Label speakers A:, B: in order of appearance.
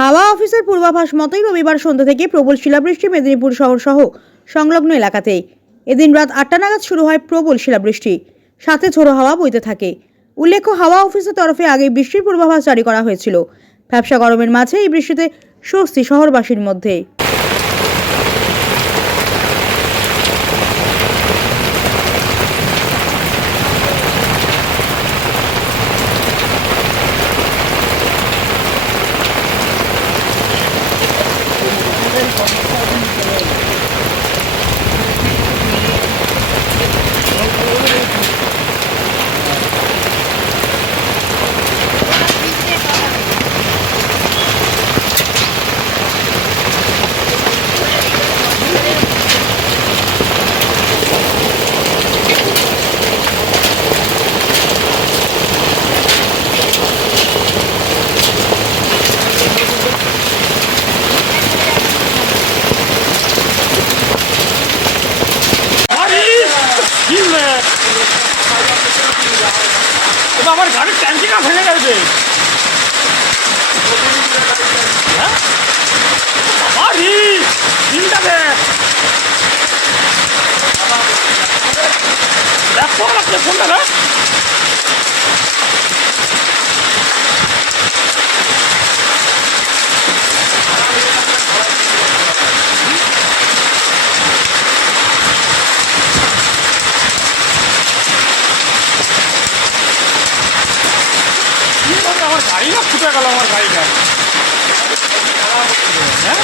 A: হাওয়া অফিসের পূর্বাভাস মতোই রবিবার সন্ধ্যা থেকে প্রবল শিলাবৃষ্টি মেদিনীপুর শহর সহ সংলগ্ন এলাকাতেই। এদিন রাত আটটা নাগাদ শুরু হয় প্রবল শিলাবৃষ্টি। সাথে ঝোড়ো হাওয়া বইতে থাকে। উল্লেখ্য, হাওয়া অফিসের তরফে আগে বৃষ্টির পূর্বাভাস জারি করা হয়েছিল। ব্যবসা গরমের মাঝে এই বৃষ্টিতে স্বস্তি শহরবাসীর মধ্যে
B: আমার গাড়ির ট্যাঙ্কিটা ভেঙে গেছে। হ্যাঁ? আরে চিন্তা দেখ দেখো রাখলে ফোনটা না গাড়ি না ফুটে গেল আমার গাড়িটা। হ্যাঁ